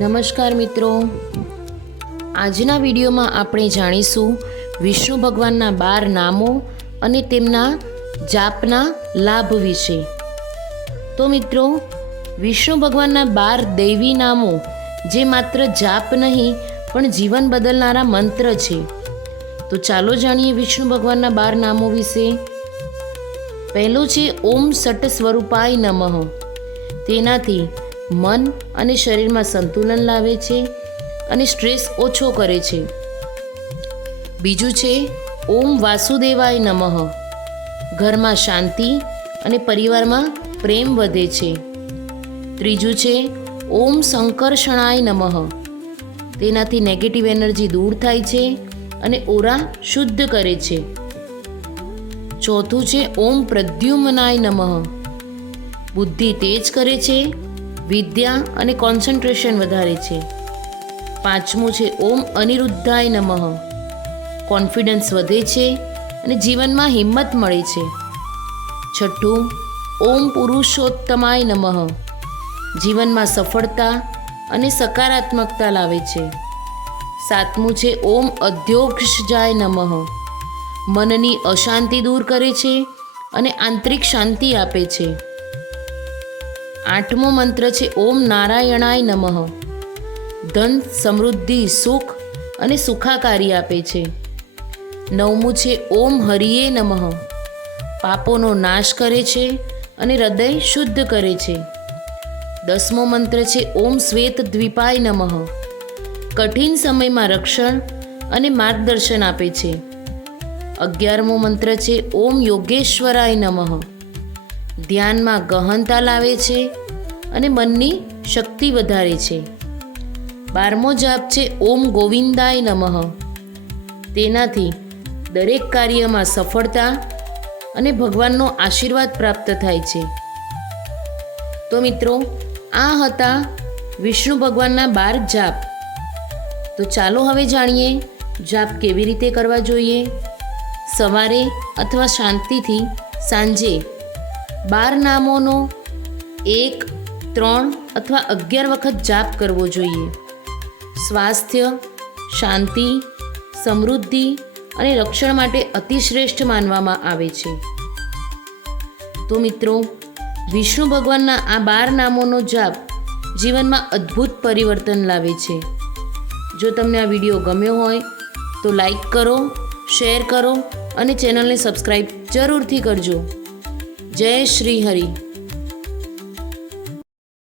નમસ્કાર મિત્રો. આજના વિડીયોમાં આપણે જાણીશું વિષ્ણુ ભગવાનના બાર નામો અને તેમના જાપના લાભ વિશે. તો મિત્રો, વિષ્ણુ ભગવાનના બાર દૈવી નામો જે માત્ર જાપ નહીં, પણ જીવન બદલનારા મંત્ર છે. તો ચાલો જાણીએ વિષ્ણુ ભગવાનના બાર નામો વિશે. પહેલું છે, ઓમ સટ સ્વરૂપાય નમઃ. તેનાથી મન અને શરીરમાં સંતુલન લાવે છે અને સ્ટ્રેસ ઓછો કરે છે. બીજું છે, ઓમ વાસુદેવાય નમઃ. ઘરમાં શાંતિ અને પરિવારમાં પ્રેમ વધે છે. ત્રીજું છે, ઓમ સંકર્ષણાય નમઃ. તેનાથી નેગેટિવ એનર્જી દૂર થાય છે અને ઓરા શુદ્ધ કરે છે. ચોથું છે, ઓમ પ્રદ્યુમનાય નમઃ. બુદ્ધિ તેજ કરે છે વિદ્યા અને કોન્સન્ટ્રેશન વધારે છે. પાંચમું છે, ઓમ અનિરુદ્ધાય નમઃ. કોન્ફિડન્સ વધે છે અને જીવનમાં હિંમત મળે છે. છઠ્ઠું, ઓમ પુરુષોત્તમાય નમઃ. જીવનમાં સફળતા અને સકારાત્મકતા લાવે છે. સાતમું છે, ઓમ અધ્યોક્ષજાય નમઃ. મનની અશાંતિ દૂર કરે છે અને આંતરિક શાંતિ આપે છે. આઠમો મંત્ર છે, ઓમ નારાયણાય નમઃ. ધન, સમૃદ્ધિ, સુખ અને સુખાકારી આપે છે. નવમું છે, ઓમ હરિયે નમઃ. પાપોનો નાશ કરે છે અને હૃદય શુદ્ધ કરે છે. દસમો મંત્ર છે, ઓમ શ્વેત દ્વીપાય નમઃ. કઠિન સમયમાં રક્ષણ અને માર્ગદર્શન આપે છે. અગિયારમો મંત્ર છે, ઓમ યોગેશ્વરાય નમઃ. ધ્યાનમાં ગહનતા લાવે છે અને મનની શક્તિ વધારે છે. બારમો જાપ છે, ઓમ ગોવિંદાય નમઃ. તેનાથી દરેક કાર્યમાં સફળતા અને ભગવાનનો આશીર્વાદ પ્રાપ્ત થાય છે. તો મિત્રો, આ હતા વિષ્ણુ ભગવાનના બાર જાપ. તો ચાલો હવે જાણીએ જાપ કેવી રીતે કરવા જોઈએ? સવારે અથવા શાંતિથી સાંજે બાર નામોનો એક, ત્રણ અથવા અગિયાર વખત જાપ કરવો જોઈએ. સ્વાસ્થ્ય, શાંતિ, સમૃદ્ધિ અને રક્ષણ માટે અતિશ્રેષ્ઠ માનવામાં આવે છે. તો મિત્રો, વિષ્ણુ ભગવાનના આ બાર નામોનો જાપ જીવનમાં અદ્ભુત પરિવર્તન લાવે છે. જો તમને આ વીડિયો ગમ્યો હોય, તો લાઈક કરો, શેર કરો અને ચેનલને સબસ્ક્રાઈબ જરૂરથી કરજો. જય શ્રી હરિ.